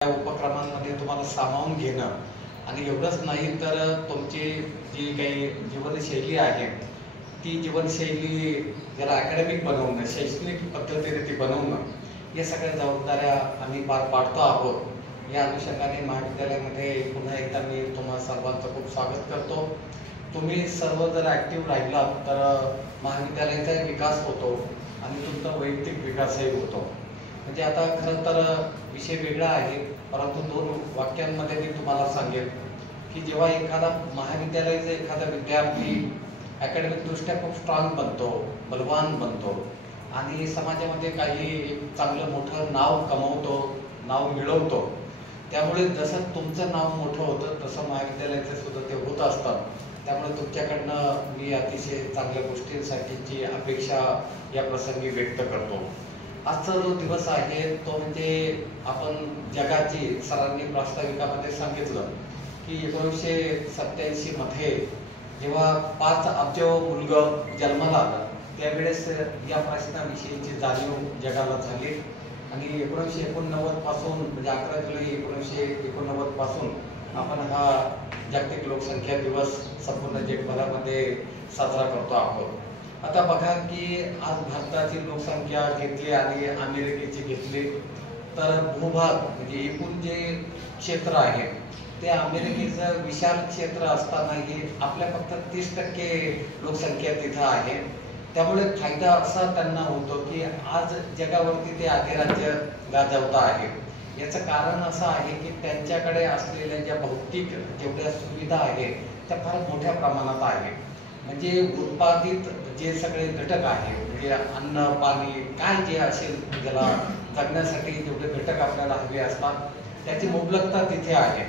त्या उपक्रमांमध्ये तुम्हाला सामावून घेणं आणि एवढंच नाही तर तुमची जी काही जीवनशैली आहे ती जीवनशैली ज्याला अकॅडमिक बनवणं, शैक्षणिक पद्धतीने ती बनवणं, या सगळ्या जबाबदाऱ्या आम्ही पार पाडतो आहोत. या अनुषंगाने महाविद्यालयामध्ये पुन्हा एकदा मी तुम्हा सर्वांचं खूप स्वागत करतो. तुम्ही सर्व जर ॲक्टिव्ह राहिलात तर महाविद्यालयाचाही विकास होतो आणि तुमचा वैयक्तिक विकासही होतो. म्हणजे आता खरं तर विषय वेगळा आहे, परंतु 2 वाक्यांमध्ये मी तुम्हाला सांगेन की जेव्हा एखादा महाविद्यालयाचा एखादा विद्यार्थी अकॅडमिकदृष्ट्या खूप स्ट्रॉंग बनतो, बलवान बनतो आणि समाजामध्ये काही एक चांगलं मोठं नाव कमवतो, नाव मिळवतो, त्यामुळे जसं तुमचं नाव मोठं होतं तसं महाविद्यालयाचं सुद्धा ते होत असतात. त्यामुळे तुमच्याकडनं मी अतिशय चांगल्या गोष्टींसाठीची अपेक्षा या प्रसंगी व्यक्त करतो. आजचा जो दिवस आहे तो म्हणजे आपण जगाची सरांनी प्रास्ताविकामध्ये सांगितलं की 1987 मध्ये जेव्हा 5 अब्ज मुलगं जन्माला आलं त्यावेळेस या प्रश्नाविषयीची जाणीव जगाला झाली आणि 1989 पासून म्हणजे 11 जुलै 1989 पासून आपण हा जागतिक लोकसंख्या दिवस संपूर्ण जगभरामध्ये साजरा करतो आहोत. आता बघा की आज भारताची लोकसंख्या घेतली आणि अमेरिकेची घेतली तर भूभाग म्हणजे एकूण जे क्षेत्र आहे ते अमेरिकेचं विशाल क्षेत्र असतानाही आपल्या फक्त 30% लोकसंख्या तिथं आहे. त्यामुळे फायदा असा त्यांना होतो की आज जगावरती ते अधिराज्य गाजवत आहे. याचं कारण असं आहे की त्यांच्याकडे असलेल्या ज्या भौतिक जेवढ्या सुविधा आहेत त्या फार मोठ्या प्रमाणात आहे. म्हणजे उत्पादित जे सगळे घटक आहे म्हणजे अन्न, पाणी, काय जे असेल त्याला जगण्यासाठी जेवढे घटक आपल्याला हवे असतात त्याची मुबलकता तिथे आहे.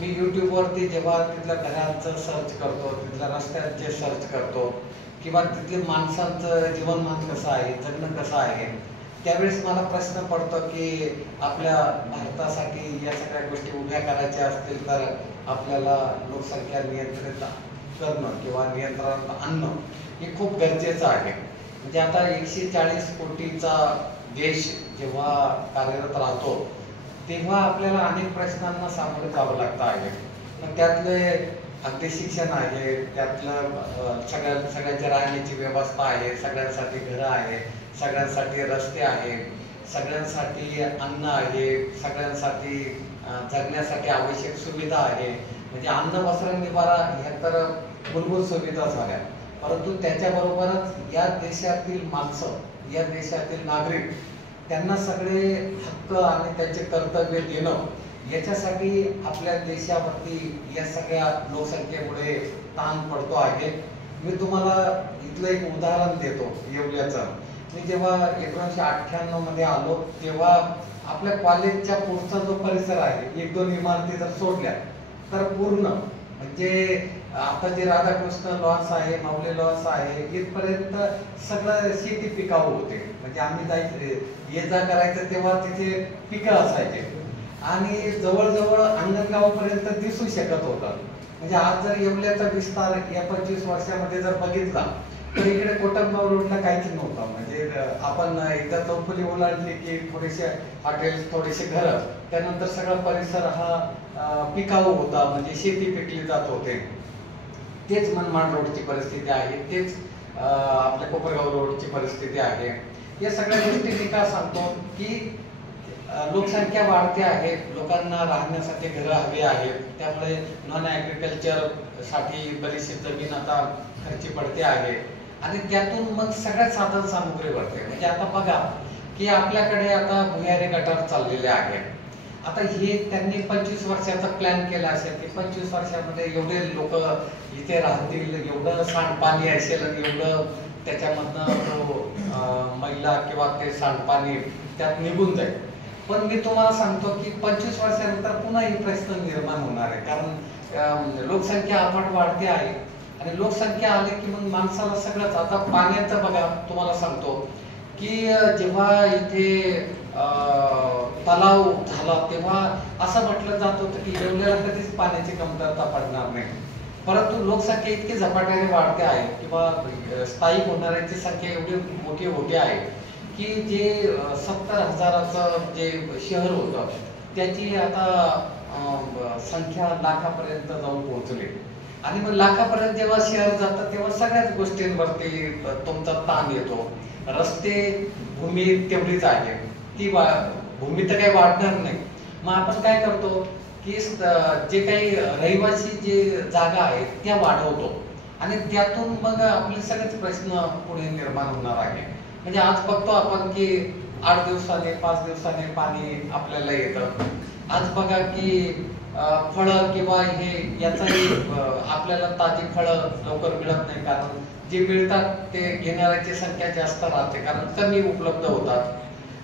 मी यूट्यूबवरती जेव्हा तिथल्या घरांचं सर्च करतो, तिथल्या रस्त्यांचे सर्च करतो किंवा तिथले माणसांचं जीवनमान कसं आहे, जगणं कसं आहे, त्यावेळेस मला प्रश्न पडतो की आपल्या भारतासाठी या सगळ्या गोष्टी उभ्या करायच्या असतील तर आपल्याला लोकसंख्या नियंत्रित करणं किंवा नियंत्रणात आणणं हे खूप गरजेचं आहे. म्हणजे आता 140 कोटीचा देश जेव्हा कार्यरत राहतो तेव्हा आपल्याला अनेक प्रश्नांना सामोरं जावं लागतं आहे. पण त्यातले अगदी शिक्षण आहे, त्यातलं सगळ्यांच्या राहण्याची व्यवस्था आहे, सगळ्यांसाठी घरं आहे, सगळ्यांसाठी रस्ते आहेत, सगळ्यांसाठी अन्न आहे, सगळ्यांसाठी जगण्यासाठी आवश्यक सुविधा आहे. म्हणजे अन्न, वस्त्र, निवारा ह्या तर मूलभूत सुविधा झाल्या, परंतु त्याच्याबरोबरच या देशातील माणसं, या देशातील नागरिक त्यांना सगळे हक्क आणि त्याचे कर्तव्य देणं याच्यासाठी आपल्या देशावरती या सगळ्या लोकसंख्येमुळे ताण पडतो आहे. मी तुम्हाला इथलं एक उदाहरण देतो येवल्याचं. मी जेव्हा 1998 मध्ये आलो तेव्हा आपल्या कॉलेजच्या पुढचा जो परिसर आहे 1-2 इमारती जर सोडल्या तर पूर्ण म्हणजे आता जे राधाकृष्ण लॉन्स आहे, माऊली लॉन्स आहे, इथपर्यंत सगळं शेती पिकाऊ होते. म्हणजे आम्ही जायचं ये जा करायचं तेव्हा तिथे पिकं असायचे आणि जवळजवळ अंगणगावपर्यंत दिसू शकत होतं. म्हणजे आज जर येवल्याचा विस्तार या 25 वर्षामध्ये जर बघितला तर इकडे कोटमगाव रोडला काहीच नव्हतं. म्हणजे आपण एकदा चौफुली ओलांडली की थोडेसे हॉटेल्स, थोडेसे घरं, त्यानंतर सगळा परिसर हा पिकाऊ होता, म्हणजे शेती पिकली जात होते. तेच मनमाड रोडची परिस्थिती आहे, तेच आपल्या कोपरगाव रोडची परिस्थिती आहे. या सगळ्या गोष्टी मी का सांगतो की लोकसंख्या वाढते आहे, लोकांना राहण्यासाठी घरं हवी आहेत, त्यामुळे नॉन ॲग्रिकल्चर साठी बरीचशी जमीन आता खर्ची पडते आहे आणि त्यातून मग सगळ्यात साधन सामुग्री वाढते. म्हणजे आता बघा की आपल्याकडे आता भुयारी गटार चाललेले आहेत. आता हे त्यांनी 25 वर्षाचा प्लॅन केला असेल की 25 वर्षामध्ये एवढे लोक इथे राहतील, एवढं सांडपाणी असेल आणि एवढं त्याच्यामधनं मैला किंवा ते सांडपाणी त्यात निघून जाईल. पण मी तुम्हाला सांगतो की 25 वर्षानंतर पुन्हा ही प्रश्न निर्माण होणार आहे, कारण लोकसंख्या अफाट वाढते आहे आणि लोकसंख्या आली की मग माणसाला सगळंच. आता पाण्याचं बघा, तुम्हाला सांगतो की जेव्हा इथे तलाव झाला तेव्हा असं म्हटलं जात होतं की येवल्याला कधीच पाण्याची कमतरता पडणार नाही, परंतु लोकसंख्या इतकी झपाट्याने वाढते आहे किंवा स्थायिक होणाऱ्यांची संख्या एवढी मोठी होते आहे की जे 70,000चं जे शहर होतं त्याची आता संख्या लाखापर्यंत जाऊन पोहोचली. आणि मग लाखापर्यंत जेव्हा शहर जातं तेव्हा सगळ्याच गोष्टींवरती तुमचा ताण येतो. रस्ते, भूमी तेवढीच आहे, ती भूमी तर काही वाढणार नाही. मग आपण काय करतो की जे काही रहिवासी जे जागा आहेत त्या वाढवतो आणि त्यातून मग आपले सगळेच प्रश्न पुढे निर्माण होणार आहे. म्हणजे आज बघतो आपण की 8 दिवसाने 5 दिवसाने पाणी आपल्याला येतं. आज बघा की फळं किंवा हे याचाही आपल्याला ताजी फळं लवकर मिळत नाही, कारण जे मिळतात ते घेणाऱ्याची संख्या जास्त राहते, कारण कमी उपलब्ध होतात.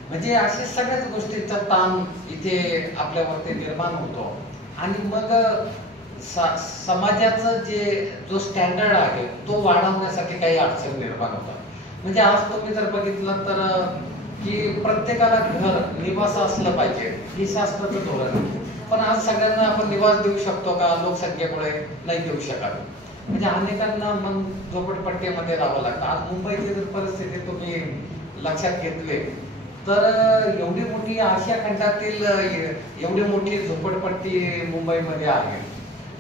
म्हणजे अशा सगळ्याच गोष्टींचा ताण इथे आपल्यावरती निर्माण होतो. आणि मग समाजाचं जो स्टँडर्ड आहे तो वाढवण्यासाठी काही अडचण निर्माण होतात. म्हणजे आज तुम्ही जर बघितलं तर की प्रत्येकाला घर, निवास असलं पाहिजे, हे शास्त्राचं धोरण आहे. पण आज सगळ्यांना आपण निवास देऊ शकतो का? लोकसंख्येमुळे नाही देऊ शकत. म्हणजे अनेकांना मग झोपडपट्टीमध्ये राहावं लागतं. आज मुंबईची जर परिस्थिती तुम्ही लक्षात घेतली तर एवढी मोठी आशिया खंडातील एवढी मोठी झोपडपट्टी मुंबईमध्ये आहे.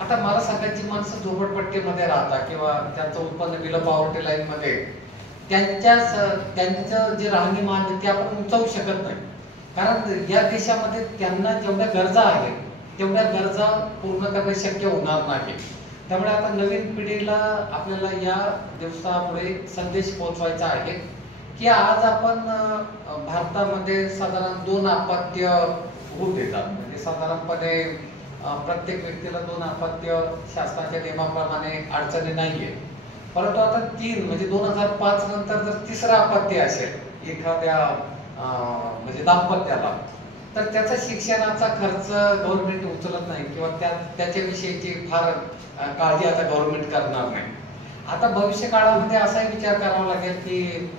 आता मला सांगायची, माणसं झोपडपट्टीमध्ये राहतात किंवा त्यांचं उत्पन्न बिलो पॉवर्टी लाईन मध्ये, त्यांचं जे राहणीमान ते आपण उंचावू शकत नाही. कारण या देशामध्ये त्यांना जेवढ्या गरजा आहेत तेवढ्या गरजा पूर्ण करणे शक्य होणार नाही. त्यामुळे आता नवीन पिढीला आपल्याला या दिवसामुळे संदेश पोहोचवायचा आहे की आज आपण भारतामध्ये साधारण 2 अपत्य होऊ देतात. म्हणजे साधारणपणे प्रत्येक व्यक्तीला 2 अपत्य शासनाच्या नियमाप्रमाणे अडचणी नाहीये. परंतु आता 3 म्हणजे 2005 नंतर जर 3रं अपत्य असेल एखाद्या म्हणजे दाम्पत्याला, तर त्याचा शिक्षणाचा खर्च गव्हर्नमेंट उचलत नाही किंवा त्याच्याविषयीची फार काळजी आता गव्हर्नमेंट करणार नाही. आता भविष्य काळामध्ये असाही विचार करावा लागेल की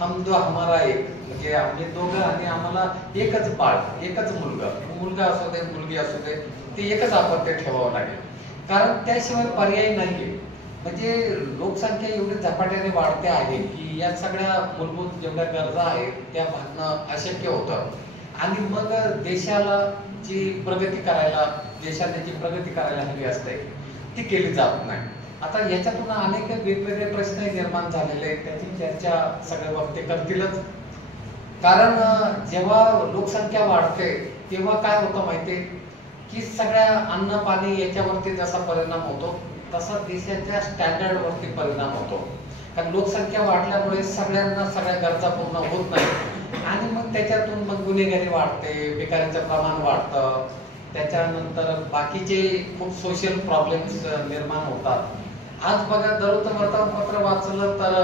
हम दो हमारा एक, म्हणजे आम्ही दोघं आणि आम्हाला एकच बाळ, एकच मुलगा असू दे मुलगी असू दे, ते एकच अपत्य ठेवावं लागेल, कारण त्याशिवाय पर्याय नाहीये. म्हणजे लोकसंख्या एवढी झपाट्याने वाढते आहे की या सगळ्या मूलभूत जेवढ्या गरजा आहेत त्या भागणं अशक्य होतं. आणि मग देशाला जी प्रगती करायला हवी असते ती केली जात नाही. आता याच्यातून अनेक वेगवेगळे प्रश्न निर्माण झालेले आहेत, त्याची चर्चा सगळे वक्ते करतीलच. कारण जेव्हा लोकसंख्या वाढते तेव्हा काय होतं माहितीये की सगळ्या अन्न पाणी याच्यावरती जसा परिणाम होतो तसा देशाच्या स्टँडर्ड वरती परिणाम होतो. कारण लोकसंख्या वाढल्यामुळे सगळ्यांना सगळ्या गरजा पूर्ण होत नाही आणि मग त्याच्यातून मग गुन्हेगारी वाढते, बेकारीचं प्रमाण वाढतं, त्याच्यानंतर बाकीचे खूप सोशल प्रॉब्लेम्स निर्माण होतात. आज बघा, दररोज वर्तमानपत्र वाचलं तर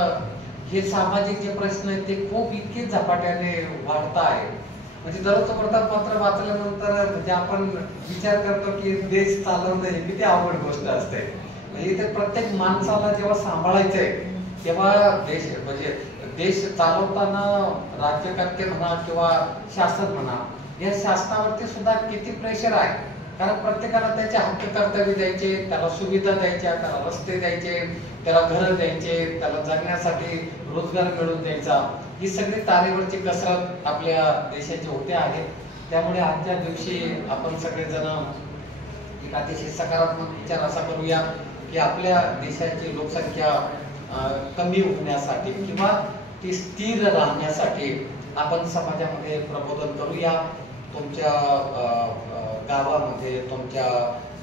हे सामाजिक जे प्रश्न आहेत ते खूप इतके झपाट्याने वाढत आहे. म्हणजे दररोज वर्तमानपत्र वाचल्यानंतर म्हणजे आपण विचार करतो की देश चालवणं ही किती अवघड गोष्ट असते. म्हणजे इथे प्रत्येक माणसाला जेव्हा सांभाळायचंय तेव्हा देश चालवताना राज्यकर्ते म्हणा किंवा शासन म्हणा, या शासनावरती सुद्धा किती प्रेशर आहे. कारण प्रत्येकाला त्याचे हक्क कर्तव्य द्यायचे, त्याला सुविधा द्यायच्या, त्याला रस्ते द्यायचे, त्याला घर द्यायचे, त्याला जगण्यासाठी रोजगार मिळवून द्यायचा, ही सगळी तारेवरची कसरत आपल्या देशाची होते आहे. त्यामुळे आजच्या दिवशी आपण सगळेजण एक अतिशय सकारात्मक विचार असा करूया की आपल्या देशाची लोकसंख्या कमी होण्यासाठी किंवा ती स्थिर राहण्यासाठी आपण समाजामध्ये प्रबोधन करूया. तुमच्या गावामध्ये, तुमच्या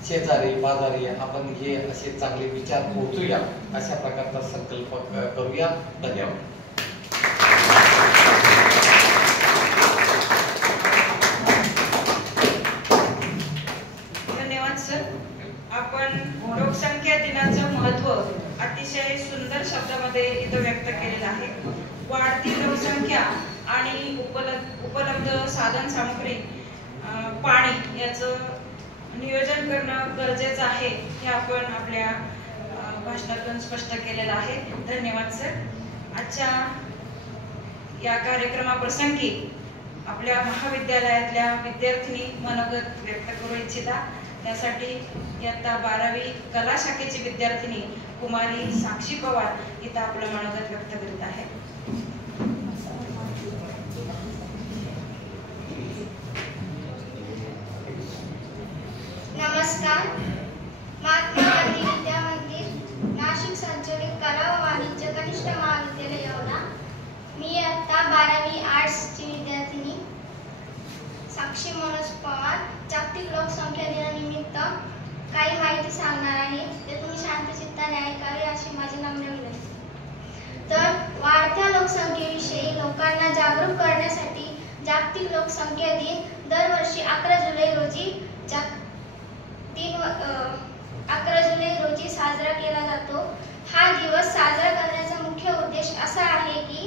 शेजारी बाजारी आपण हे असे चांगले विचार पोहोचूया, अशा प्रकारचा संकल्प करूया. धन्यवाद. धन्यवाद सर. आपण लोकसंख्या दिनाचं महत्त्व अतिशय सुंदर शब्दामध्ये इथं व्यक्त केलेलं आहे. वाढती लोकसंख्या आणि उपलब्ध साधन सामग्री, पाणी याचं नियोजन करणं गरजेचं आहे, हे आपण आपल्या भाषणातून स्पष्ट केलेलं आहे. धन्यवाद सर. आजच्या या कार्यक्रमाप्रसंगी आपल्या महाविद्यालयातल्या विद्यार्थिनी मनोगत व्यक्त करू इच्छिता. त्यासाठी इयत्ता 12वी कला शाखेची विद्यार्थिनी कुमारी साक्षी पवार इथं आपलं मनोगत व्यक्त करीत आहे. नमस्कार. महात्मा गांधी विद्या मंदिर, नाशिक संचलित कला व वाणिज्य कनिष्ठ महाविद्यालय येवला. मी इयत्ता 12वी आर्ट्सची विद्यार्थिनी साक्षी मनोज पवार. जागतिक लोकसंख्या दिनानिमित्त काही माहिती सांगणार आहे, ते तुम्ही शांत चित्ताने ऐकावे अशी माझी नम्र विनंती. तर वाढत्या लोकसंख्येविषयी लोकांना जागरूक करण्यासाठी जागतिक लोकसंख्या दिन दरवर्षी 11 जुलै रोजी 11 जुलै रोजी साजरा केला जातो. हा दिवस साजरा करण्याचा मुख्य उद्देश असा आहे की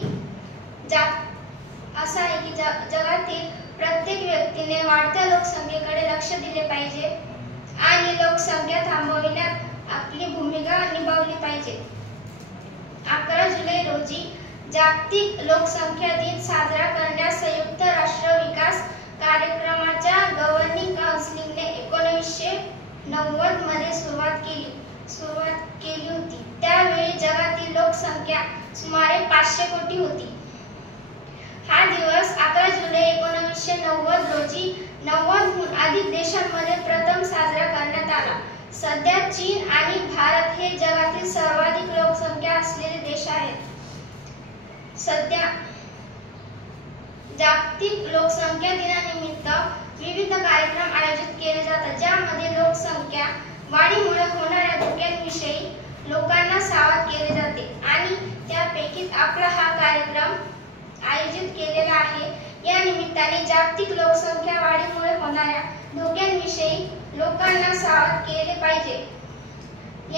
जगातील प्रत्येक व्यक्तीने वाढत्या लोकसंख्येकडे लक्ष दिले पाहिजे आणि लोकसंख्या थांबविण्यात आपली भूमिका निभावली पाहिजे. 11 जुलै रोजी जागतिक लोकसंख्या दिन साजरा करण्यास संयुक्त राष्ट्र विकास कार्यक्रमाच्या गव्हर्निंग काउन्सिलने 1990 मध्ये सुरुवात केली होती. त्यावेळी जगातील लोकसंख्या सुमारे 500 कोटी होती. हा दिवस 11 जुलै 1990 रोजी 90हून अधिक देशांमध्ये प्रथम साजरा करण्यात आला. सध्या चीन आणि भारत हे जगातील सर्वाधिक लोकसंख्या असलेले देश आहेत. सध्या जागतिक लोकसंख्या दिनानिमित्त विविध कार्यक्रम आयोजित केले जातात, ज्यामध्ये लोकसंख्या वाढीमुळे होणाऱ्या धोक्यांविषयी लोकांना सावध केले जाते आणि त्यापैकीच आपला हा कार्यक्रम आयोजित केलेला आहे. या निमित्ताने जागतिक लोकसंख्या वाढीमुळे होणाऱ्या धोक्यांविषयी लोकांना सावध केले पाहिजे.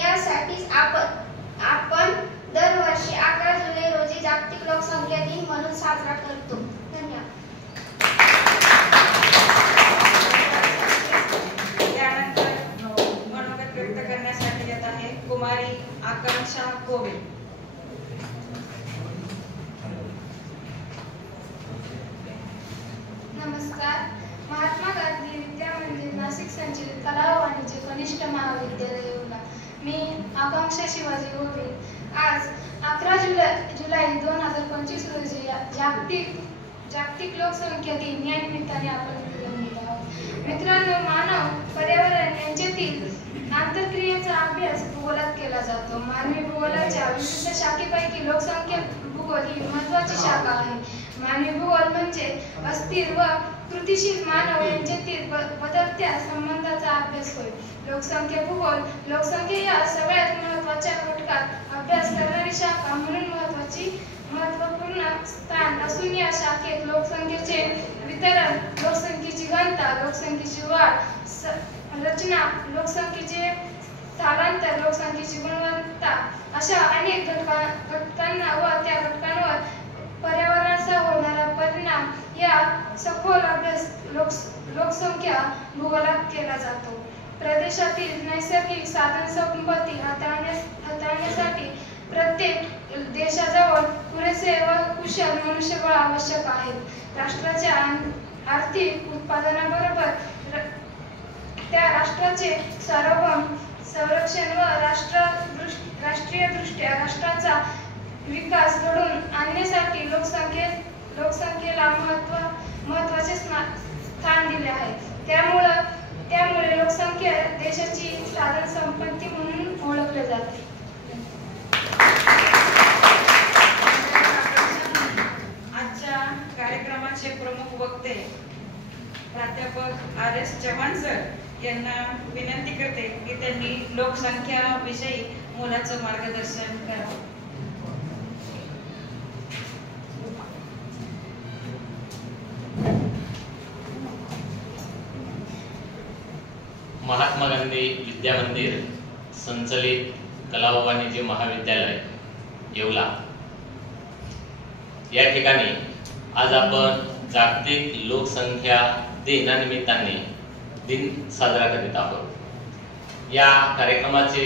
यासाठीच आपण दरवर्षी 11 जुलै रोजी जागतिक लोकसंख्या दिन म्हणून साजरा करतो. धन्यवाद. त्यानंतर मनोगत व्यक्त करण्यासाठी येत आहे कुमारी आकांक्षा कोवे. नमस्कार. महात्मा गांधी विद्या मंदिर, नाशिक संचलित कला व वाणिज्य कनिष्ठ महाविद्यालय येवला. मी आकांक्षा शिवाजी गोवे. आज 11 जुलै 2025 रोजी जागतिक लोकसंख्या दिन या निमित्ताने आपण जमलेलो आहोत. मित्रांनो, मानव पर्यावरण यांच्यातील आंतरक्रियेचा अभ्यास भूगोलात केला जातो. मानवी भूगोलाच्या विविध शाखेपैकी लोकसंख्या भूगोल ही महत्त्वाची शाखा आहे. मानवी भूगोल म्हणजे अस्थिर व कृतिशील मानव यांच्यातील बदलत्या संबंधाचा अभ्यास होय. लोकसंख्या भूगोल लोकसंख्या या सगळ्यात महत्त्वाच्या घटकात अभ्यास करणारी शाखा म्हणून महत्त्वपूर्ण स्थान असून या शाखेत लोकसंख्येचे वितरण, लोकसंख्येची घनता, लोकसंख्येची वाढ, रचना, लोकसंख्येचे स्थलांतर, लोकसंख्येची गुणवत्ता अशा अनेक घटकांना व त्या घटकांवर पर्यावरणाचा होणारा परिणाम या सखोल अभ्यास लोकसंख्या भूगोलात केला जातो. प्रदेशातील नैसर्गिक साधनसंपत्ती हाताळण्यासाठी प्रत्येक देशाजवळ पुरेसे व कुशल मनुष्यबळ आवश्यक आहे. राष्ट्राच्या आर्थिक उत्पादनाबरोबर त्या राष्ट्राचे सार्वभौम संरक्षण व राष्ट्रीयदृष्ट्या राष्ट्राचा विकास घडवून आणण्यासाठी लोकसंख्येला महत्त्वाचे स्थान दिले आहे. त्यामुळे लोकसंख्या देशाची साधनसंपत्ती म्हणून ओळखले जाते. आजच्या कार्यक्रमाचे प्रमुख वक्ते प्राध्यापक RS चव्हाण सर यांना विनंती करते की त्यांनी लोकसंख्या विषयी मोलाचं मार्गदर्शन करावं. महात्मा गांधी विद्या मंदिर, संचलित कला व वाणिज्य महाविद्यालय येवला या ठिकाणी आज आपण जागतिक लोकसंख्या दिनानिमित्ताने दिन साजरा करीत आहोत. या कार्यक्रमाचे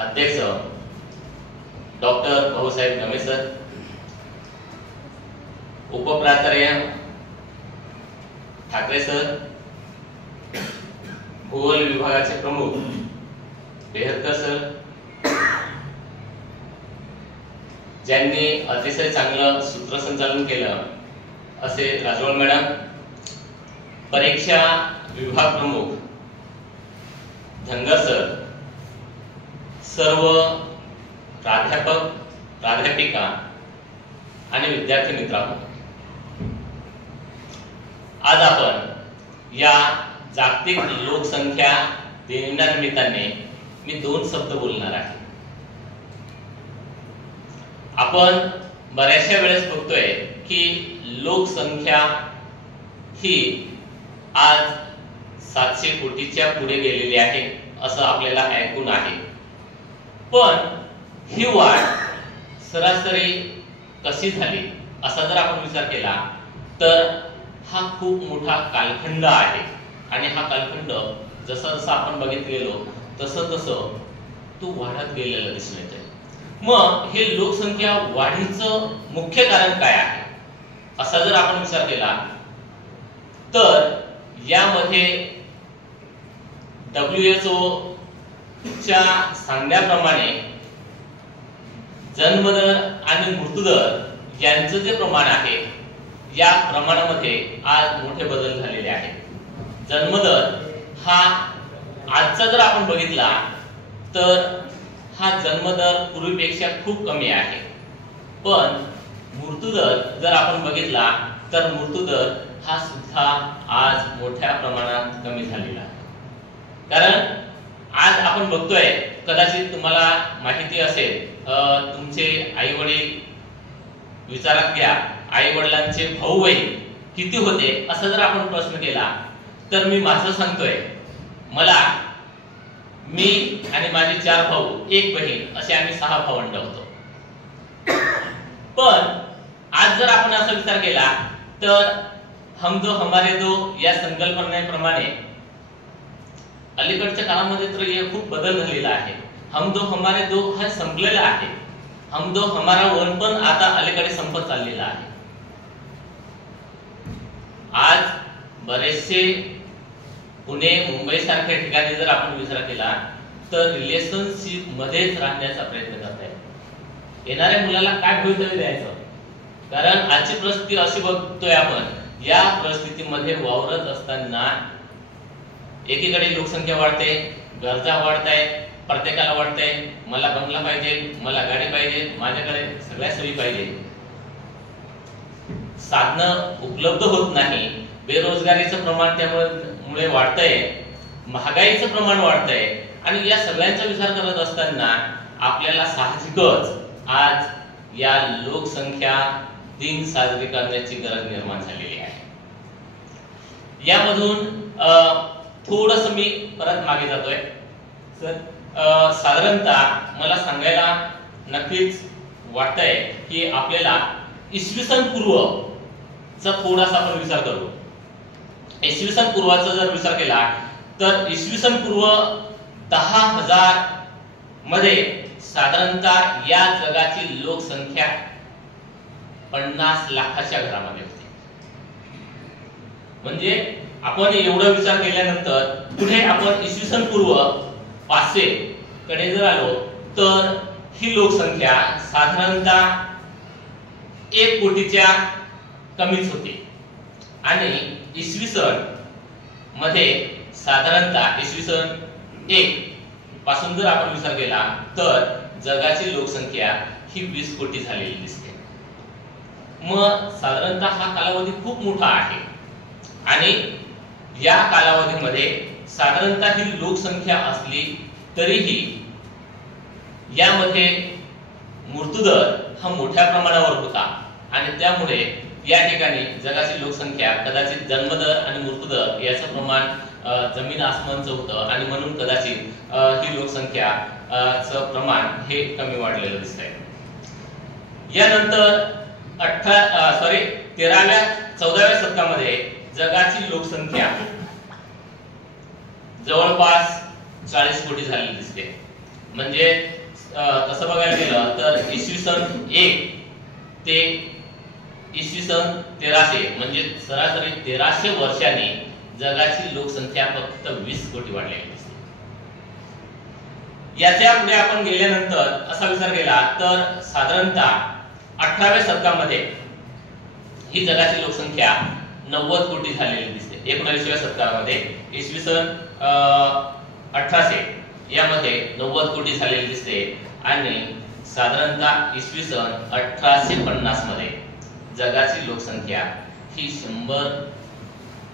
अध्यक्ष डॉक्टर भाऊसाहेब गमे सर, उपप्राचार्य ठाकरे सर, भूगोल विभागाचे प्रमुख बेहरकर सर, ज्यांनी अतिशय चांगलं सूत्रसंचालन केलं असे राजवळ मॅडम, परीक्षा विभाग प्रमुख धनगर सर, सर्व प्राध्यापक, प्राध्यापिका आणि विद्यार्थी मित्रांनो, आज आपण या जागतिक लोकसंख्या दिनानिमित्ताने मी 2 शब्द बोलणार आहे. आपण बऱ्याचशा वेळेस बघतोय की लोकसंख्या ही आज 700 कोटीच्या पुढे गेलेली आहे असं आपल्याला ऐकून आहे. पण ही वाढ सरासरी कशी झाली असा जर आपण विचार केला तर हा खूप मोठा कालखंड आहे आणि हा कालखंड जसा जसा आपण बघित गेलो तसं तसं तो वाढत गेलेला दिसून येतोय. मग हे लोकसंख्या वाढीचं मुख्य कारण काय आहे असा जर आपण विचार केला तर यामध्ये WHO च्या सांगण्याप्रमाणे जन्मदर आणि मृत्यूदर यांचं जे प्रमाण आहे या प्रमाणामध्ये आज मोठे बदल झालेले आहेत. जन्मदर हा आजचा जर आपण बघितला तर हा जन्मदर पूर्वीपेक्षा खूप कमी आहे. पण मृत्यूदर जर आपण बघितला तर मृत्यूदर हा सुद्धा आज मोठ्या प्रमाणात कमी झालेला आहे. कारण आज आपण बघतोय, कदाचित तुम्हाला माहिती असेल, तुमचे आई वडील विचारात घ्या, आई वडिलांचे भाऊ बहीण किती होते असा जर आपण प्रश्न केला तर मी माझं सांगतोय, मी आणि माझे 4 भाऊ 1 बहीण असे आम्ही 6 भावंड होतो. पण आज जर आपण असा विचार केला तर हम दो हमारे दो या संकल्पनेप्रमाणे अलीकडच्या काळामध्ये तर हे खूप बदल झालेला आहे. हम दो हमारे दो हा संपलेला आहे. हम दो हमारा वन पण आता अलीकडे संपत चाललेला आहे. आज बरेचसे पुणे, मुंबई सारख्या ठिकाणी जर आपण विचार केला तर रिलेशनशिप मध्येच राहण्याचा प्रयत्न करत आहेत. येणाऱ्या मुलाला काय भवितव्य द्यायचं? कारण आजची परिस्थिती अशी बघतोय आपण, या परिस्थितीमध्ये वावरत असताना एकीकडे लोकसंख्या वाढते, गरजा वाढतायत, प्रत्येकाला वाटतंय मला बंगला पाहिजे, मला गाडी पाहिजे, माझ्याकडे सगळ्या सोयी पाहिजे. साधनं उपलब्ध होत नाही, बेरोजगारीचं प्रमाण त्यामुळे वाढतंय, महागाईचं प्रमाण वाढतंय आणि या सगळ्यांचा विचार करत असताना आपल्याला साहजिकच आज या लोकसंख्या दिन साजरी करण्याची गरज निर्माण झालेली आहे. यामधून थोडस मी परत मागे जातोय. साधारणतः मला सांगायला नक्कीच वाटतंय की आपल्याला इसवी सन पूर्वचा थोडासा आपण विचार करू. इसवी सन पूर्वाचा जर विचार केला तर इसवी सन पूर्व 10,000 मध्ये साधारणतः या जगाची लोकसंख्या 50 लाखाच्या घरामध्ये होती. म्हणजे आपण एवढा विचार केल्यानंतर पुढे आपण इसवी सन पूर्व 500 कडे जर आलो तर ही लोकसंख्या साधारणतः 1 कोटीच्या कमीच होती आणि इसवी सन मध्ये साधारणतः इसवी सन 1 पासून जर आपण विचार केला तर जगाची लोकसंख्या ही 20 कोटी झालेली दिसते. मग साधारणतः हा कालावधी खूप मोठा आहे आणि या कालावधीमध्ये साधारणतः ही लोकसंख्या असली तरीही यामध्ये मृत्यूदर हा मोठ्या प्रमाणावर होता आणि त्यामुळे या ठिकाणी जगाची लोकसंख्या कदाचित जन्मदर आणि मृत्यूदर याचं प्रमाण जमीन आसमानचं होतं आणि म्हणून कदाचित ही लोकसंख्या चं प्रमाण हे कमी वाढलेलं दिसतंय. यानंतर 13व्या-14व्या शतकामध्ये जगाची लोकसंख्या जवळपास 40 कोटी झालेली दिसते. म्हणजे तसं बघायला गेलं तर इसवी सन 1 ते इसवी सन 1300 म्हणजे सरासरी 1300 वर्षांनी जगाची लोकसंख्या फक्त 20 कोटी वाढलेली दिसते. याच्या पुढे आपण गेल्यानंतर असा विचार केला तर साधारणतः 18व्या शतकामध्ये ही जगाची लोकसंख्या 90 कोटी झालेली दिसते. 19व्या शतकामध्ये इसवी सन 1800 यामध्ये 90 कोटी झालेले दिसते आणि साधारणतः इसवी सन 1850 मध्ये जगाची लोकसंख्या ही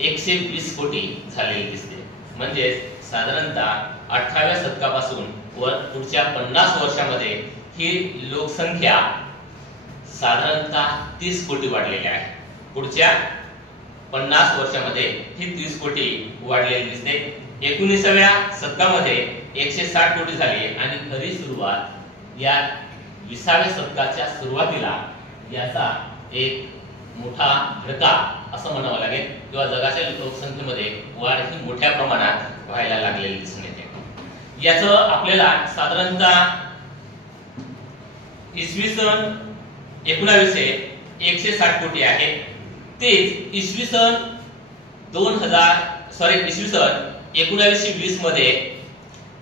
120 कोटी झालेली दिसते. म्हणजे साधारणतः 18व्या शतकापासून पुढच्या 50 वर्षामध्ये ही लोकसंख्या साधारणतः 30 कोटी वाढलेली आहे. पुढच्या 50 वर्षामध्ये ही 30 कोटी वाढलेली दिसते. 19व्या शतकामध्ये 160 कोटी झाली आणि खरी सुरुवात या 20व्या शतकाच्या सुरुवातीला याचा एक मोठा धडका असं म्हणावं लागेल किंवा जगाच्या लोकसंख्येमध्ये वाढ ही मोठ्या प्रमाणात व्हायला लागलेली दिसून येते. याचं आपल्याला साधारणतः इसवी सन 1900 160 कोटी आहे. तेच इसवी सन 1920 मध्ये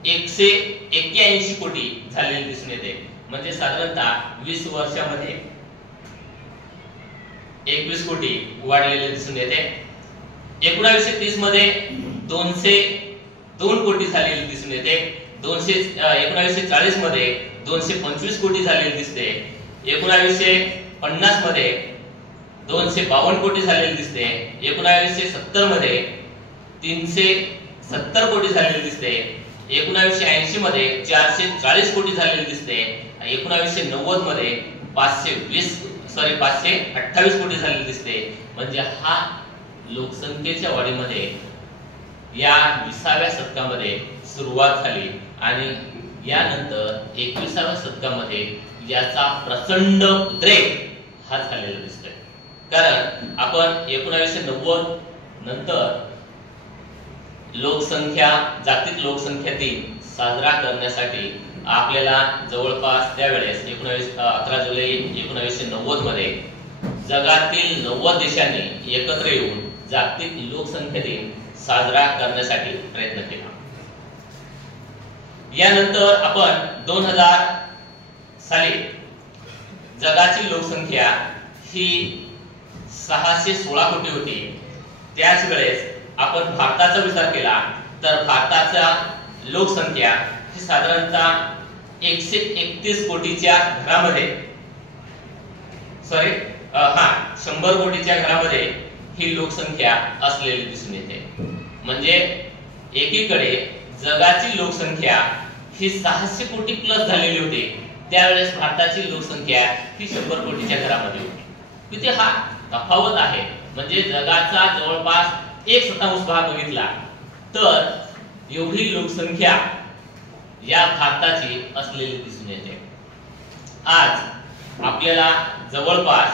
181 कोटी झालेले दिसून येते. म्हणजे साधारणतः 20 वर्षामध्ये 21 कोटी वाढलेले दिसून येते. 1930 मध्ये 202 कोटी झालेली दिसून येते. 1940 मध्ये 225 कोटी झालेली दिसते. 1950 मध्ये 252 कोटी झालेली दिसते. 1970 मध्ये 370 कोटी झालेली दिसते. 1980 मध्ये 440 कोटी झालेली दिसते. 1990 मध्ये 528 कोटी झालेली दिसते. म्हणजे हा लोकसंख्येच्या वाढीमध्ये या 20व्या शतकामध्ये सुरुवात झाली आणि यानंतर 21व्या शतकामध्ये याचा प्रचंड उद्रेक हा झालेला दिसतोय. कारण आपण 1990 नंतर जागतिक लोकसंख्या दिन साजरा करण्यासाठी आपल्याला जवळपास त्यावेळेस 11 जुलै 1990 मध्ये जगातील 90 देशांनी एकत्र येऊन जागतिक लोकसंख्या दिन साजरा करण्यासाठी प्रयत्न केला. यानंतर आपण 2000 साली जगाची लोकसंख्या ही 616 कोटी होती. त्याच वेळेस आपण भारताचा विचार केला तर भारताचा लोकसंख्या ही साधारणतः 131 कोटीच्या घरामध्ये 100 कोटीच्या घरामध्ये ही लोकसंख्या असलेली दिसून येते. म्हणजे एकीकडे जगाची लोकसंख्या ही 600 कोटी प्लस झालेली होती. त्यावेळेस भारताची लोकसंख्या ही 100 कोटीच्या घरामध्ये होती. तिथे हा तफावत आहे. म्हणजे जगाचा जवळपास 1/7 भाग बघितला तर एवढी लोकसंख्या या भारताची असलेली दिसून येते. आज आपल्याला जवळपास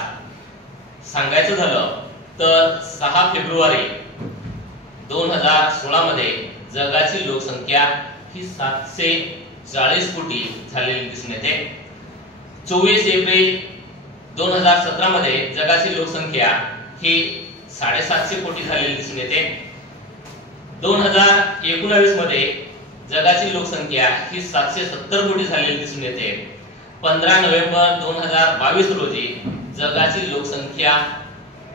सांगायचं झालं तर 6 फेब्रुवारी 2016 मध्ये जगाची लोकसंख्या ही 740 कोटी झालेली दिसून येते. 24 एप्रिल 2017 मध्ये जगाची लोकसंख्या ही 750 कोटी झालेली दिसून येते. 2019 मध्ये जगाची लोकसंख्या ही 770 कोटी झालेली दिसून येते. 15 नोव्हेंबर 2022 रोजी जगाची लोकसंख्या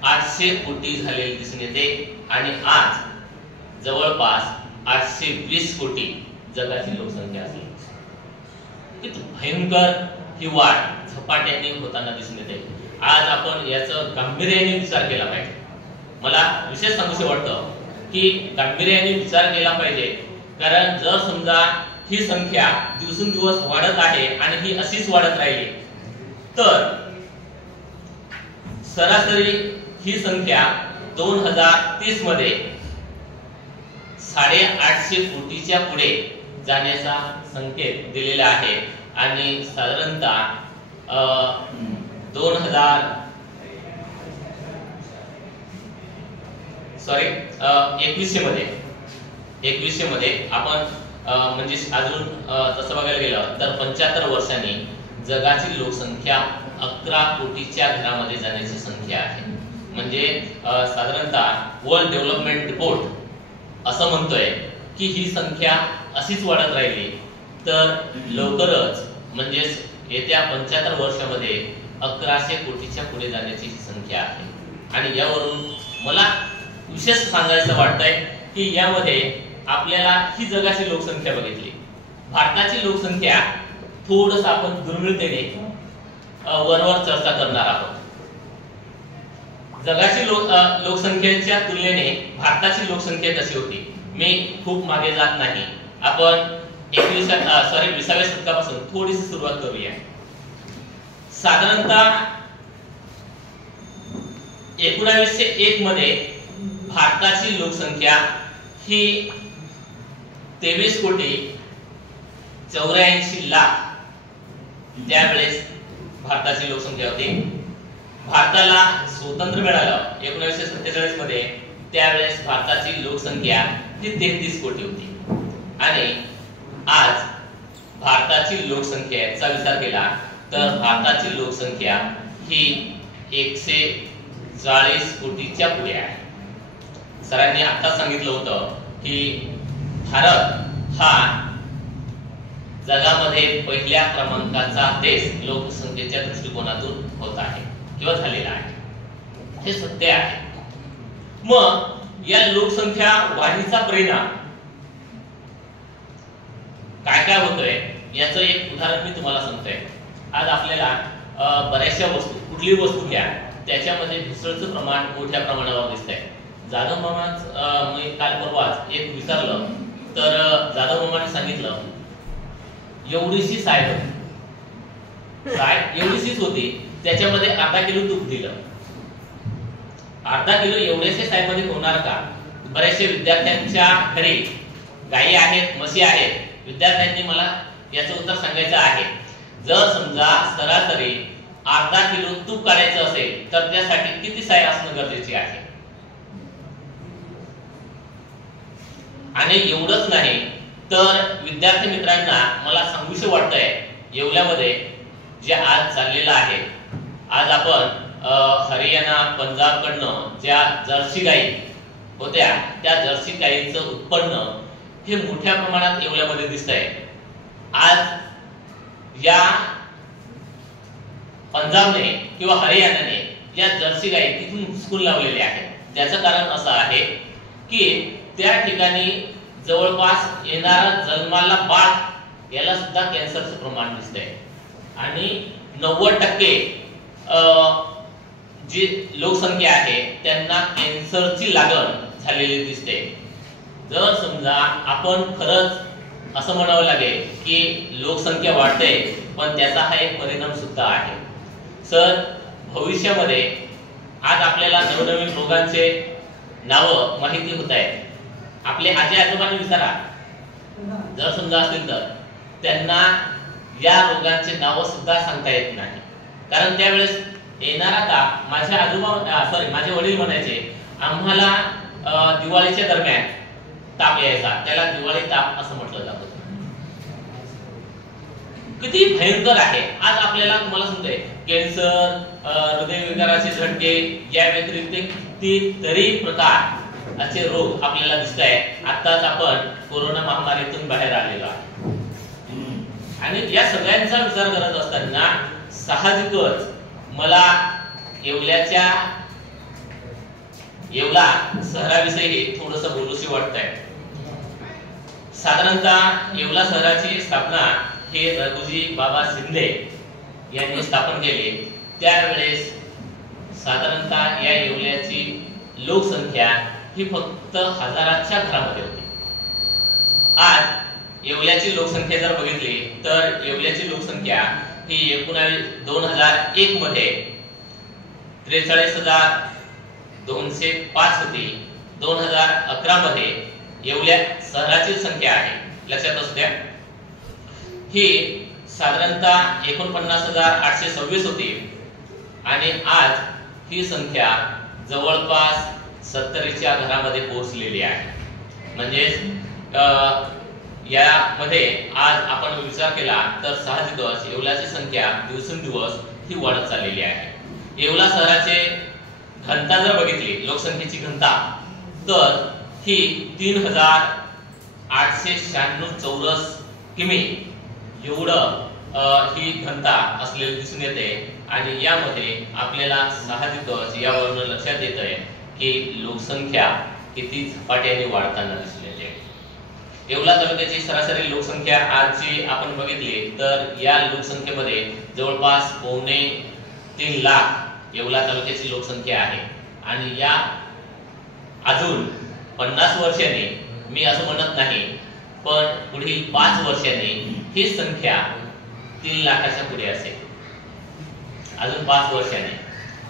800 कोटी झालेली दिसून येते आणि आज जवळपास 820 कोटी जगाची लोकसंख्या असेल. किती भयंकर ही वाढ झपाट्याने होताना दिसून येते. आज आपण याचं गांभीर्याने विचार केला पाहिजे. मला विशेष सांगूसे वाटतं की गांभीर्याने विचार केला पाहिजे. कारण जर समजा ही संख्या दिवसेंदिवस वाढत आहे आणि ही अशीच वाढत राहिली तर सरासरी ही संख्या 2030 मध्ये 850 कोटीच्या पुढे जाण्याचा संकेत दिलेला आहे. आणि साधारणतः 2100 मध्ये आपण म्हणजे अजून तसं बघायला गेलं तर 75 वर्षांनी जगाची लोकसंख्या 11 कोटीच्या घरामध्ये जाण्याची संख्या आहे. म्हणजे साधारणतः वर्ल्ड डेव्हलपमेंट रिपोर्ट असं म्हणतोय की ही संख्या अशीच वाढत राहिली तर लवकरच म्हणजे येत्या 75 वर्षामध्ये 1100 कोटीच्या पुढे जाण्याची ही संख्या आहे. आणि यावरून मला विशेष सांगायचं वाटतंय की यामध्ये आपल्याला ही जगाची लोकसंख्या बघितली. भारताची लोकसंख्या थोडस आपण दुर्मिळतेने वरवर चर्चा करणार आहोत. जगाची लोकसंख्येच्या तुलनेने भारताची लोकसंख्या कशी होती. मी खूप मागे जात नाही. आपण 20व्या शतकापासून थोडीशी सुरुवात करूया. साधारणतः 1901 मध्ये भारताची लोकसंख्या ही 23,84,00,000 त्यावेळेस भारताची लोकसंख्या होती. भारताला स्वातंत्र्य मिळालं 1947 मध्ये, त्यावेळेस भारताची लोकसंख्या ही 33 कोटी होती. आणि आज भारताची लोकसंख्येचा विचार केला तर भारताची लोकसंख्या ही 140 कोटीच्या पुढे आहे. सरांनी आता सांगितलं होतं की भारत हा जगामध्ये पहिल्या क्रमांकाचा देश लोकसंख्येच्या दृष्टिकोनातून होत आहे किंवा झालेला आहे. हे सत्य आहे. मग या लोकसंख्या वाढीचा परिणाम काय काय होतोय याचं एक उदाहरण मी तुम्हाला सांगतोय. आज आपल्याला बऱ्याचशा वस्तू, कुठली वस्तू घ्या त्याच्यामध्ये भेसळचं प्रमाण मोठ्या प्रमाणावर दिसतंय. जाधव मामा मी काल परवाच एक विचारलं तर जाधव मामाने सांगितलं एवढीशी साय होती, साय एवढीशीच होती, त्याच्यामध्ये अर्धा किलो तूप दिलं. अर्धा किलो एवढ्याशा सायमध्ये होणार का? बऱ्याचशा विद्यार्थ्यांच्या घरी गायी आहेत, म्हशी आहेत. विद्यार्थ्यांनी मला याचं उत्तर सांगायचं आहे. जर समजा सरासरी अर्धा किलो तूप काढायचं असेल तर त्यासाठी किती साय असणं गरजेचे आहे? आणि एवढंच नाही तर विद्यार्थी मित्रांना मला सांगूशे वाटतंय, येवल्यामध्ये जे आज चाललेलं आहे, आज आपण हरियाणा, पंजाब कडनं ज्या जर्सी गायी होत्या त्या जर्सी गायीचं उत्पन्न हे मोठ्या प्रमाणात येवल्यामध्ये दिसतंय. आज या पंजाबने किंवा हरियाणाने या जर्सी गायी तिथून हुसकून लावलेले आहेत. त्याचं कारण असं आहे की त्या ठिकाणी जवळपास येणारा जन्माला बाळ याला सुद्धा कॅन्सरचं प्रमाण दिसतंय. आणि 90% जी लोकसंख्या आहे त्यांना कॅन्सरची लागण झालेली दिसते. जर समजा आपण खरंच असं म्हणावं लागेल की लोकसंख्या वाढते पण त्याचा हा एक परिणाम सुद्धा आहे. सर, भविष्यामध्ये आज आपल्याला नवनवीन रोगांचे नावं माहिती होत आहेत. आपले आजी आजोबांनी विचारा, जर समजा असतील तर त्यांना या रोगांचे नावं सुद्धा सांगता येत नाही. कारण त्यावेळेस येणारा ताप, माझे वडील म्हणायचे आम्हाला दिवाळीच्या दरम्यान ताप यायचा, त्याला दिवाळी ताप असं म्हटलं जात होतं. किती भयंकर आहे. आज आपल्याला तुम्हाला सांगतोय कॅन्सर, हृदयविकाराचे झटके या व्यतिरिक्त कितीतरी प्रकार असे रोग आपल्याला दिसत आहेत. आताच आपण कोरोना महामारीतून बाहेर आलेलो आहे. आणि या सगळ्यांचा विचार करत असताना साहजिकच मला येवला शहराविषयी थोडंसं बोलूशी वाटतंय. साधारणतः येवला शहराची स्थापना हे रघुजी बाबा शिंदे यांनी स्थापन केले. त्यावेळेस साधारणतः या येवल्याची लोकसंख्या ही फक्त हजाराच्या घरामध्ये होती. आज येवल्याची लोकसंख्या जर बघितली तर येवल्याची लोकसंख्या ही 2001 मध्ये 43,205 होती. 2011 मध्ये येवल्या शहराची संख्या आहे, लक्षात असू द्या, ही साधारणतः 49,826 होती. आणि आज ही संख्या जवळपास 70च्या घरामध्ये पोहोचलेली आहे. म्हणजेच यामध्ये आज आपण विचार केला तर साहजिकच येवल्याची संख्या दिवसेंदिवस ही वाढत चाललेली आहे. येवला शहराचे घनता जर बघितली, लोकसंख्येची घनता, तर ही 3,896 चौरस किमी एवढं ही घनता असलेली दिसून येते. आणि यामध्ये आपल्याला साहजिकच यावरून लक्षात येत आहे की लोकसंख्या किती झपाट्याने वाढताना दिसून येते. येवला तालुक्याची सरासरी लोकसंख्या आजची आपण बघितली तर या लोकसंख्येमध्ये जवळपास 2.25 लाख येवला तालुक्याची लोकसंख्या आहे आणि या अजून 50 वर्षांनी, मी असं म्हणत नाही, पण पुढील 5 वर्षांनी ही संख्या 3 लाखाच्या पुढे असेल. अजून 5 वर्षांनी.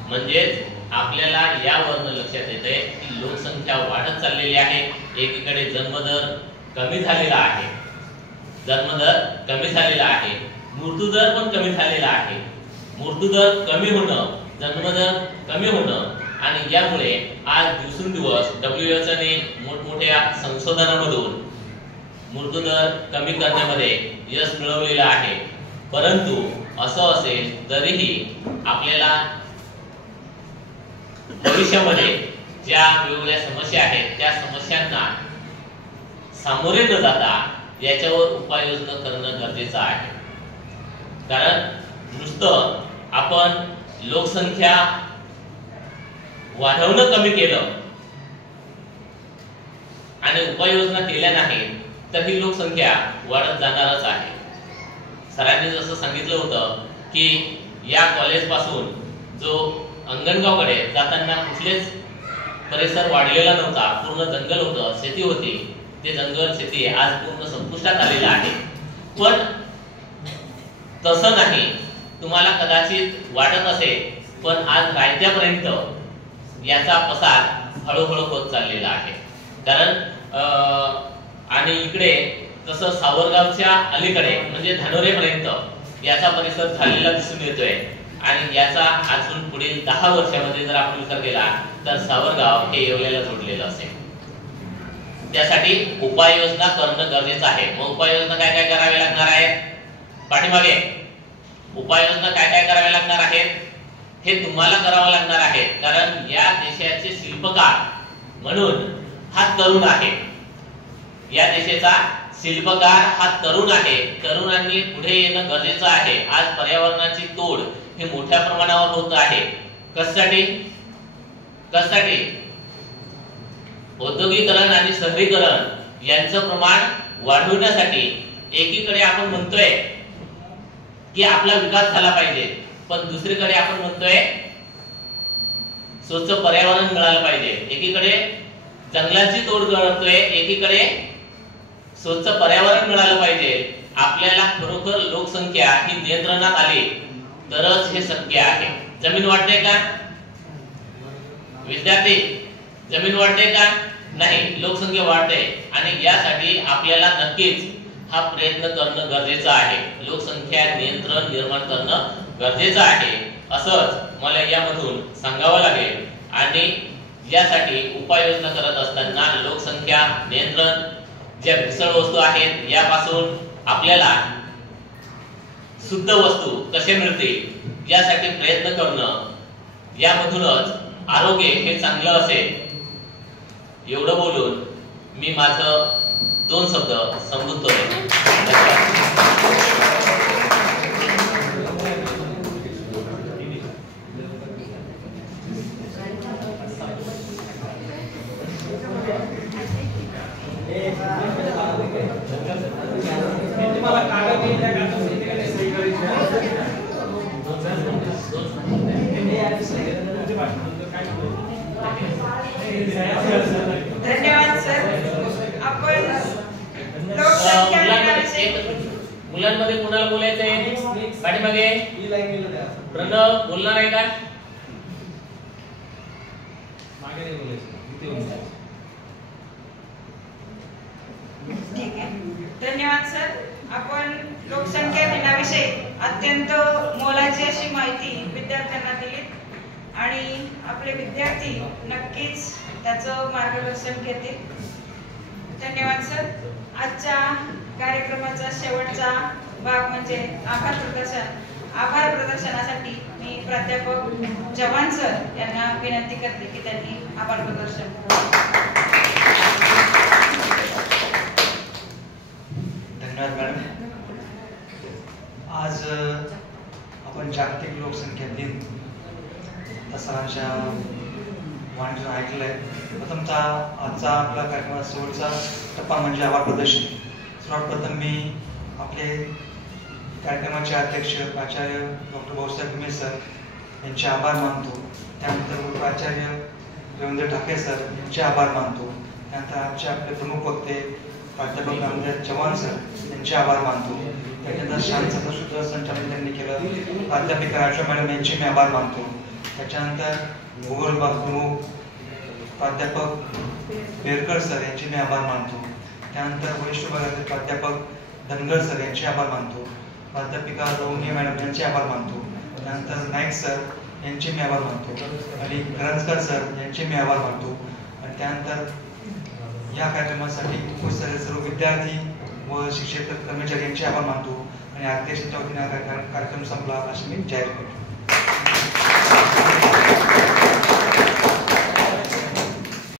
म्हणजेच आपल्याला यावरून लक्षात येते की लोकसंख्या वाढत चाललेली आहे. एकीकडे जन्मदर कमी झालेला आहे, मृत्यूदर पण कमी झालेला आहे. मृत्यूदर कमी होणं, जन्मदर कमी होणं आणि यामुळे आज दिवसेंदिवस WHO ने मोठमोठ्या संशोधनामधून मृत्यूदर कमी करण्यामध्ये यश मिळवलेलं आहे. परंतु असं असेल तरीही आपल्याला भविष्यामध्ये ज्या वेगवेगळ्या समस्या आहेत त्या समस्यांना सामोरे न जाता याच्यावर उपाययोजना करणं गरजेचं आहे. कारण नुसतं आपण लोकसंख्या वाढवणं कमी केलं आणि उपाययोजना केल्या नाहीत तर ही लोकसंख्या वाढत जाणारच आहे. सरांनी जसं सांगितलं होतं की या कॉलेज पासून जो अंगणगावकडे जाताना कुठलेच परिसर वाढलेला नव्हता, पूर्ण जंगल होतं, शेती होती. ते जंगल शेती आज पूर्ण संपुष्टात आलेलं आहे. पण तसं नाही, तुम्हाला कदाचित वाटत असेल, पण आज रायत्यापर्यंत याचा पसार हळूहळू होत चाललेला आहे. कारण आणि इकडे जसं सावरगावच्या अलीकडे म्हणजे धानोरेपर्यंत याचा परिसर झालेला दिसून येतोय आणि याचा अजून पुढील 10 वर्षामध्ये जर आपण विचार केला तर सावरगाव हे येवल्याला जोडलेलं असेल. त्यासाठी उपाययोजना करणं गरजेचं आहे. मग उपाययोजना काय काय करावे लागणार आहेत? पाठीमागे उपाययोजना काय काय करावे लागणार आहेत हे तुम्हाला करावं लागणार आहे. कारण या देशाचे शिल्पकार म्हणून हा तरुण आहे. या देशाचा शिल्पकार हा तरुण आहे. तरुणांनी पुढे येणं गरजेचं आहे. आज पर्यावरणाची तोड हे मोठ्या प्रमाणावर होत आहे. कशासाठी? औद्योगिकरण आणि शहरीकरण यांचं प्रमाण वाढवण्यासाठी. एकीकडे आपण म्हणतोय की आपला विकास झाला पाहिजे, पण दुसरीकडे आपण म्हणतोय स्वच्छ पर्यावरण मिळालं पाहिजे. एकीकडे जंगलांची तोड करतोय, एकीकडे स्वच्छ पर्यावरण मिळालं पाहिजे. आपल्याला खरोखर लोकसंख्या ही नियंत्रणात आली तरच हे शक्य आहे. जमीन वाढते का विद्यार्थी? जमीन वाढते का? नाही, लोकसंख्या वाढते आणि यासाठी आपल्याला नक्कीच हा प्रयत्न करणं गरजेचं आहे. लोकसंख्या नियंत्रण निर्माण करणं गरजेचं आहे असंच मला यामधून सांगावं लागेल. आणि यासाठी उपाययोजना करत असताना लोकसंख्या नियंत्रण, ज्या भेसळ वस्तू आहेत यापासून आपल्याला शुद्ध वस्तू कसे मिळतील यासाठी प्रयत्न करणं, यामधूनच आरोग्य हे चांगलं असेल. एवढं बोलून मी माझं 2 शब्द संबोधतो. धन्यवाद सर. आपण लोकसंख्या मुलांमध्ये कोणाला बोलायचंय? पाठीमागे प्रणव बोलणार आहे का? ठीक आहे. धन्यवाद सर. आपण लोकसंख्या दिनाविषयी अत्यंत मोलाची अशी माहिती विद्यार्थ्यांना दिली आणि आपले विद्यार्थी नक्कीच त्याचं मार्गदर्शन घेतील. धन्यवाद सर. आजच्या कार्यक्रमाचा शेवटचा भाग म्हणजे आभार प्रदर्शन. आभार प्रदर्शनासाठी मी प्राध्यापक जवान सर यांना विनंती करते की त्यांनी आभार प्रदर्शन. धन्यवाद मॅडम. आज आपण जागतिक लोकसंख्या दिन तसं आमच्या वाणीतून ऐकलं आहे. प्रथमतः आजचा आपला कार्यक्रमाचा शेवटचा टप्पा म्हणजे आभार प्रदर्शन. सर्वप्रथम मी आपले कार्यक्रमाचे अध्यक्ष प्राचार्य डॉक्टर भाऊसाहेब गुमे सर यांचे आभार मानतो. त्यानंतर प्राचार्य रवींद्र ठाके सर यांचे आभार मानतो. त्यानंतर आजचे आपले प्रमुख वक्ते प्राध्यापक रामदेव चव्हाण सर यांचे आभार मानतो. त्याच्यानंतर शांत सूत्र संचालन त्यांनी केलं प्राध्यापिका राजा मॅडम यांचे मी आभार मानतो. त्याच्यानंतर भूगोल विभाग प्रमुख प्राध्यापक बेरकर सर यांचे मी आभार मानतो. त्यानंतर वरिष्ठ विभागाचे प्राध्यापक धनगर सर यांचे आभार मानतो. प्राध्यापिका रौनी मॅडम यांचे आभार मानतो. त्यानंतर नाईक सर यांचे मी आभार मानतो आणि करंजकर सर यांचे मी आभार मानतो. आणि त्यानंतर या कार्यक्रमासाठी उपस्थित सर्व विद्यार्थी व शिक्षक कर्मचारी यांचे आभार मानतो आणि अध्यक्षांच्या वतीने हा कार्यक्रम संपला असे मी जाहीर करतो.